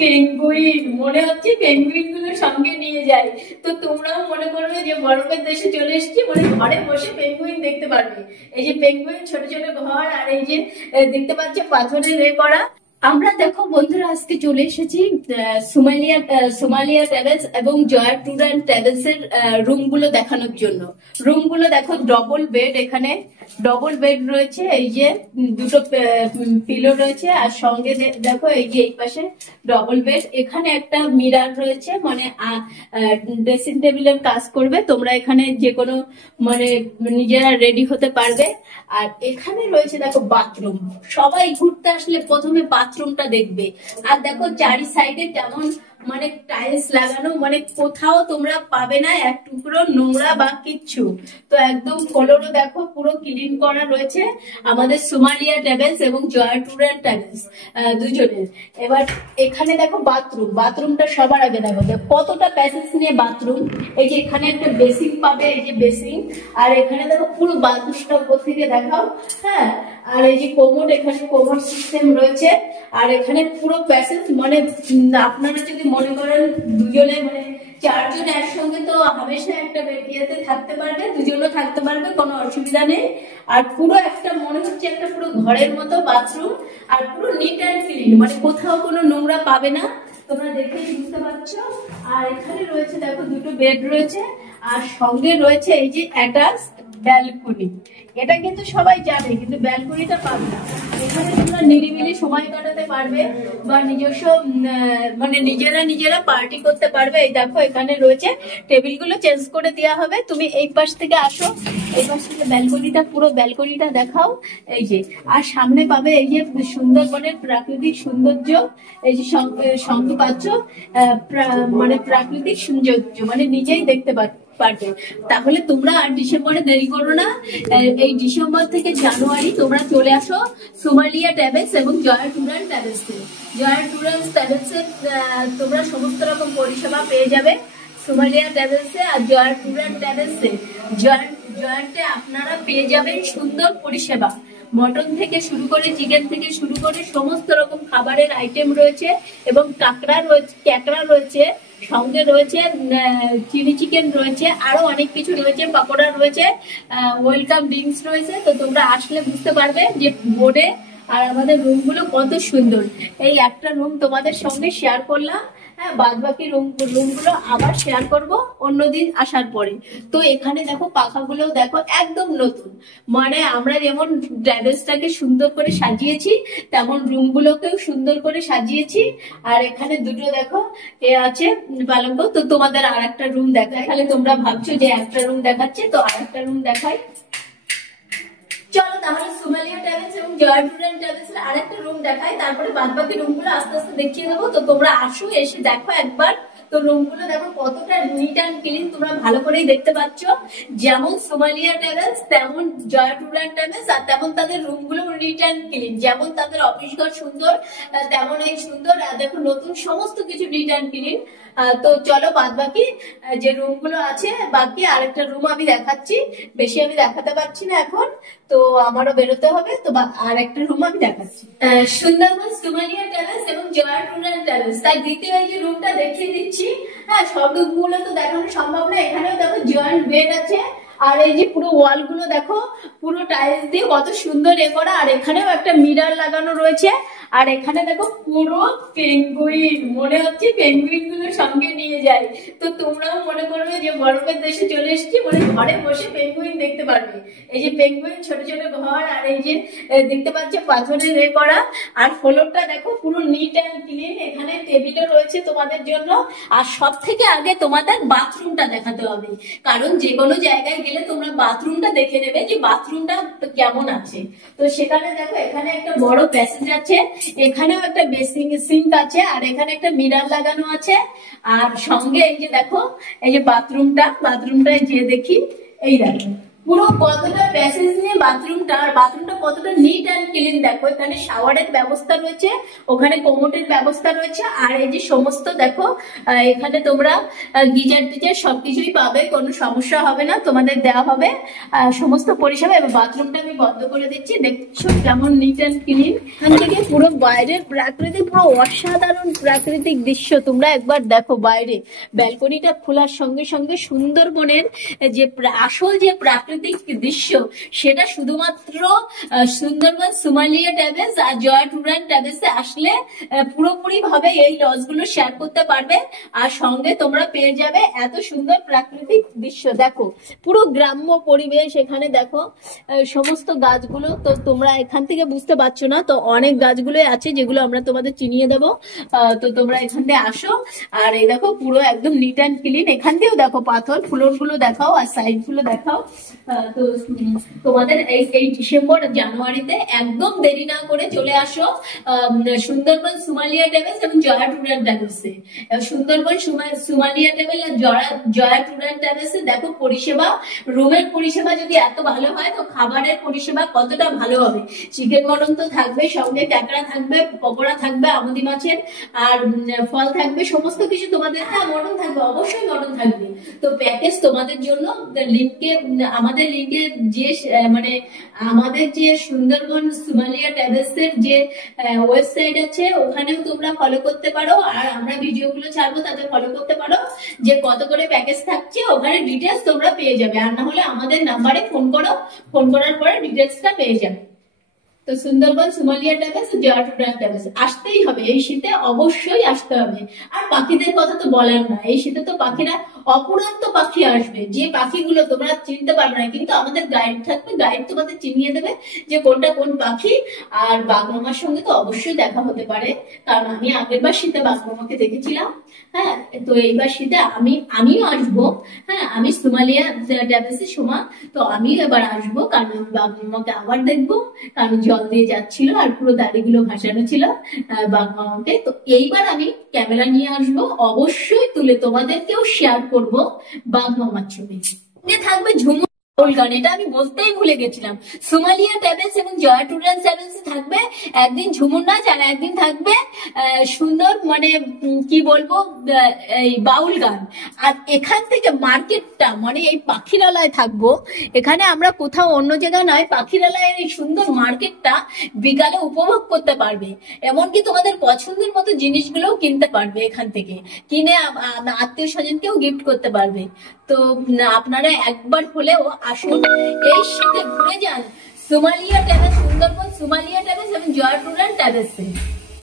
Penguin, মনে হচ্ছে penguin গুলো সঙ্গে নিয়ে যায়। তো তোমরাও মনে করবে যে বরফের দেশে চলে এসেছি, মানে ঘরে বসে পেঙ্গুইন দেখতে পারবে। এই যে পেঙ্গুইন, ছোট ছোট ঘর, আর এই যে দেখতে পাচ্ছ পাথরের করা। আমরা দেখো বন্ধুরা আজকে চলে এসেছি সোমালিয়া ট্রাভেলস এবং জয়া ট্যুর অ্যান্ড ট্রাভেলস এর রুম গুলো দেখানোর জন্য। রুম গুলো দেখো, ডবল বেড, এখানে ডবল বেড রয়েছে, এই যে দুটো পিলো রয়েছে, আর সঙ্গে দেখো এই যে এই পাশে ডবল বেড, এখানে একটা মিরার রয়েছে, মানে ড্রেসিং টেবিলের কাজ করবে। তোমরা এখানে যে কোনো মানে নিজেরা রেডি হতে পারবে। আর এখানে রয়েছে দেখো বাথরুম। সবাই ঘুরতে আসলে প্রথমে বাথরুমটা দেখবে। আর দেখো চারি সাইডে যেমন মানে টাইলস লাগানো, মানে কোথাও তোমরা পাবে না এক টুকরো নোংরা বা কিচ্ছু। তো একদম ফ্লোরও দেখো পুরো ক্লিন করা রয়েছে আমাদের সোমালিয়া ট্রাভেলস এবং জয়া ট্যুর অ্যান্ড ট্রাভেলস দুজনের। এবার এখানে দেখো বাথরুম, বাথরুমটা সবার আগে দেখো কতটা প্যাসেজ নিয়ে বাথরুম। এই যে এখানে একটা বেসিন পাবে, এই যে বেসিন, আর এখানে দেখো পুরো বাথরুমটা উপর থেকে দেখাও। হ্যাঁ, আর এই যে কোমোড, এখানে কোমোড সিস্টেম রয়েছে। আর এখানে পুরো প্যাসেজ, মানে আপনারা যদি মনে করেন দুজনে মানে চারজন একসঙ্গে, তো হামেশা একটা ইয়েতে থাকতে পারবে, দুজনও থাকতে পারবে, কোনো অসুবিধা নেই। আর পুরো একটা মনে হচ্ছে একটা পুরো ঘরের মতো বাথরুম, আর পুরো নিট অ্যান্ড ক্লিন, মানে কোথাও কোনো নোংরা পাবে না, তোমরা দেখেই বুঝতে পারছো। আর এখানে রয়েছে দেখো দুটো বেড রয়েছে, আর সঙ্গে রয়েছে এই যে অ্যাটাচ ব্যালকনি। এটা কিন্তু সবাই জানে, কিন্তু ব্যালকনিটা পাবে না। এখানে তোমরা নিরিবিলি সময় কাটাতে পারবে বা নিজস্ব মানে নিজেরা পার্টি করতে পারবে। এই দেখো এখানে রয়েছে, টেবিল গুলো চেঞ্জ করে দেওয়া হবে। তুমি এই পাশ থেকে আসো, এই পাশ থেকে ব্যালকনিটা, পুরো ব্যালকনিটা দেখাও। এই যে আর সামনে পাবে এই যে সুন্দরবনের প্রাকৃতিক সৌন্দর্য, এই যে সঙ্গে পাচ্ছ মানে প্রাকৃতিক সৌন্দর্য, মানে নিজেই দেখতে পাচ্ছ পারবে। তাহলে তোমরা আর ডিসেম্বরে দেরি করো না, এই ডিসেম্বর থেকে জানুয়ারি তোমরা চলে আসো সোমালিয়া ট্রাভেলস এবং জয়া ট্যুর অ্যান্ড ট্রাভেলস এ। জয়া ট্যুর অ্যান্ড ট্রাভেলস এ তোমরা সমস্ত রকম পরিষেবা পেয়ে যাবে সোমালিয়া ট্রাভেলস এ। আর জয়া ট্যুর অ্যান্ড ট্রাভেলস এ জয়াতে আপনারা পেয়ে যাবেন সুন্দর পরিষেবা। মটন থেকে শুরু করে, চিকেন থেকে শুরু করে সমস্ত রকম খাবারের আইটেম রয়েছে, এবং ক্যাকড়া রয়েছে, সঙ্গে রয়েছে চিলি চিকেন রয়েছে, আরো অনেক কিছু রয়েছে, পাকোড়া রয়েছে, ওয়েলকাম ড্রিঙ্কস রয়েছে। তো তোমরা আসলে বুঝতে পারবে যে বোর্ডে আর আমাদের রুম গুলো কত সুন্দর। এই একটা রুম তোমাদের সঙ্গে শেয়ার করলাম, হ্যাঁ, বাদ বাকি রুমগুলো আবার শেয়ার করব অন্যদিন আসার পরে। তো এখানে দেখো পাখাগুলো দেখো একদম নতুন, মানে আমরা যেমন ট্রাভেলসটাকে সুন্দর করে সাজিয়েছি, তেমন রুমগুলোকেও সুন্দর করে সাজিয়েছি। আর এখানে দুটো দেখো আছে পালঙ্ক। তো তোমাদের আর একটা রুম দেখায়, তাহলে তোমরা ভাবছো যে একটা রুম দেখাচ্ছে, তো আর একটা রুম দেখাই। চলো তাহলে সোমালিয়া ট্রাভেলস এবং জয়া ট্যুর অ্যান্ড ট্রাভেলস এর আরেকটা রুম দেখাই, তারপরে বাদবাকি রুমগুলো আস্তে আস্তে দেখিয়ে দেবো। তো তোমরা আসো, এসে দেখো একবার। তো রুমগুলো দেখো কতটা নিট অ্যান্ড ক্লিন, তোমরা ভালো করেই দেখতে পাচ্ছ। যেমন সোমালিয়া ট্রাভেলস তেমন জয়া ট্যুর অ্যান্ড ট্রাভেলস, আর তেমন তাদের রুমগুলো নিট অ্যান্ড ক্লিন। যেমন তাদের অফিস ঘর সুন্দর, তেমন এই সুন্দর। আর দেখো নতুন সমস্ত কিছু নিট অ্যান্ড ক্লিন। তো চলো বাদ বাকি যে রুমগুলো আছে, বাকি আরেকটা রুম আমি দেখাচ্ছি, বেশি আমি দেখাতে পারছি না এখন, তো আমারও বেরোতে হবে। তো আর একটা রুম আমি দেখাচ্ছি, সুন্দরবন সোমালিয়া ট্রাভেলস এবং জয়া ট্যুর অ্যান্ড ট্রাভেলস, তাই দ্বিতীয় এই যে রুমটা দেখিয়ে দিচ্ছি। হ্যাঁ, সব রুমগুলো তো দেখানো সম্ভব না। এখানেও দেখো জয়েন্ট বেড আছে, আর এই যে পুরো ওয়াল গুলো দেখো পুরো টাইলস দিয়ে কত সুন্দর করা। আর এখানেও একটা মিরার লাগানো রয়েছে। আর এখানে দেখো পুরো পেঙ্গুইন, মনে হচ্ছে পেঙ্গুইন গুলো সঙ্গে নিয়ে যায়। তো তোমরাও মনে করবে যে বরফের দেশে চলে এসেছি, মানে ঘরে বসে পেঙ্গুইন দেখতে পারবে। এই যে পেঙ্গুইন, ছোট ছোট ঘর, আর এই যে দেখতে পাচ্ছ পাথরের করা। আর ফ্লোরটা দেখো পুরো নিট অ্যান্ড ক্লিন, এখানে টেবিলও রয়েছে তোমাদের জন্য। আর সব থেকে আগে তোমাদের বাথরুমটা দেখাতে হবে, কারণ যে কোনো জায়গায় গেলে তোমরা বাথরুমটা দেখে নেবে যে বাথরুমটা কেমন আছে। তো সেখানে দেখো এখানে একটা বড় প্যাসেজ আছে, এখানেও একটা বেসিং সিঙ্ক আছে, আর এখানে একটা মিরার লাগানো আছে। আর সঙ্গে এই যে দেখো এই যে বাথরুমটা যে দেখি, এই দেখো পুরো কতটা প্যাসেজ নিয়ে বাথরুমটা, আর বাথরুমটা কতটা নিট অ্যান্ড ক্লিন দেখো। এখানে শাওয়ারের ব্যবস্থা রয়েছে, ওখানে কোমোটের ব্যবস্থা রয়েছে, আর এই যে সমস্ত দেখো এখানে তোমরা গিজার টিজার সবকিছুই পাবে, কোনো সমস্যা হবে না, তোমাদের দেওয়া হবে সমস্ত পরিষেবা। এবার বাথরুমটা আমি বন্ধ করে দিচ্ছি, দেখছো কেমন নিট অ্যান্ড ক্লিন। এখান থেকে পুরো বাইরের প্রাকৃতিক, পুরো অসাধারণ প্রাকৃতিক দৃশ্য তোমরা একবার দেখো। বাইরে ব্যালকনিটা খোলার সঙ্গে সঙ্গে সুন্দরবনের যে আসল যে প্রাকৃতিক দৃশ্য, সেটা শুধুমাত্র সুন্দরবন সুমালিয়া ট্রাভেলস আর জয়া ট্যুর অ্যান্ড ট্রাভেলসে আসলে পুরোপুরি ভাবে এই লজগুলো শেয়ার করতে পারবে। আর সঙ্গে তোমরা পেয়ে যাবে এত সুন্দর প্রাকৃতিক দৃশ্য। দেখো পুরো গ্রাম্য পরিবেশ, এখানে দেখো সমস্ত গাছগুলো, তো তোমরা এখান থেকে বুঝতে পারছো না, তো অনেক গাছগুলো আছে যেগুলো আমরা তোমাদের চিনিয়ে দেবো। তো তোমরা এখান থেকে আসো। আর এই দেখো পুরো একদম নিট অ্যান্ড ক্লিন। এখান থেকেও দেখো পাথর, ফ্লোর গুলো দেখাও আর সাইড গুলো দেখাও। তো তোমাদের এই ডিসেম্বর জানুয়ারিতে একদম দেরি না করে চলে আসো সুন্দরবন সুমালিয়া ট্রাভেলস এবং জয়া ট্যুর অ্যান্ড ট্রাভেলসে। সুন্দরবন সুমালিয়া ট্রাভেল আর জয়া ট্যুর অ্যান্ড ট্রাভেলসে দেখো পরিষেবা, রুমের পরিষেবা যদি এত ভালো হয়, তো খাবারের পরিষেবা কতটা ভালো হবে। চিকেন মটন তো থাকবে, সঙ্গে ক্যাকড়া থাকবে, পকোড়া থাকবে, আমুদি মাছের আর ফল থাকবে, সমস্ত কিছু তোমাদের। হ্যাঁ মটন থাকবে, অবশ্যই মটন থাকবে। তো প্যাকেজ তোমাদের জন্য লিঙ্কে, আমাদের লিঙ্কে যে মানে আমাদের যে সুন্দরবন সুমালিয়া ট্রাভেলস এর যে ওয়েবসাইট আছে, ওখানেও তোমরা ফলো করতে পারো। আর আমরা ভিডিও গুলো ছাড়বো, তাতে ফলো করতে পারো যে কত করে প্যাকেজ থাকছে, ওখানে ডিটেলস তোমরা পেয়ে যাবে। আর না হলে আমাদের নাম্বারে ফোন করো, ফোন করার পরে ডিটেলসটা পেয়ে যাবে। তো Sundarban সুমালিয়া travels, Joya tour and travels আসতেই হবে, এই শীতে অবশ্যই আসতে হবে। আর পাখিদের কথা তো বলার না, এই শীতে তো পাখিরা অপুরন্ত পাখি আসবে, যে পাখিগুলো তোমরা চিনতে পারবে না, কিন্তু আমাদের গাইড থাকবে, গাইড তোমাদের চিনিয়ে দেবে যে কোনটা কোন পাখি। আর বাঘমামার সঙ্গে তো অবশ্যই দেখা হতে পারে, কারণ আমি আগের বার শীতে বাঘমামাকে দেখেছিলাম। হ্যাঁ, তো এইবার শীতে আমিও আসবো। হ্যাঁ, আমি সুমালিয়া ট্রাভেলসের সময়, তো আমিও এবার আসবো, কারণ আমি বাঘমামাকে আবার দেখবো, কারণ জল দিয়ে যাচ্ছিল আর পুরো দাড়িগুলো ভাসানো ছিল বাঘমামাকে। তো এইবার আমি ক্যামেরা নিয়ে আসবো, অবশ্যই তুলে তোমাদেরকেও শেয়ার করবো বাঘমামার ছবি। থাকবে ঝুমুর গান, এটা আমি বলতেই ভুলে গেছিলাম। সুমালিয়া ট্রাভেলস এবং জয়া ট্যুর অ্যান্ড ট্রাভেলস থাকবে একদিন ঝুমুর নাচ, আর একদিন থাকবে সুন্দর মানে কি বলবো এই বাউল গান। আর এখান থেকে মার্কেটটা মানে এই পাখিরালয় থাকবো, এখানে আমরা কোথাও অন্য জায়গায় নয়, পাখিরালয়ের এই সুন্দর মার্কেটটা বিকালে উপভোগ করতে পারবে। এমনকি তোমাদের পছন্দের মতো জিনিসগুলোও কিনতে পারবে, এখান থেকে কিনে আত্মীয় স্বজনকেও গিফট করতে পারবে। তো আপনারা একবার হলেও আসুন, এই শীতে ঘুরে যান সুমালিয়া ট্রাভেলস, সুন্দরবন সুমালিয়া ট্রাভেলস এবং জয়া ট্যুর অ্যান্ড ট্রাভেলস।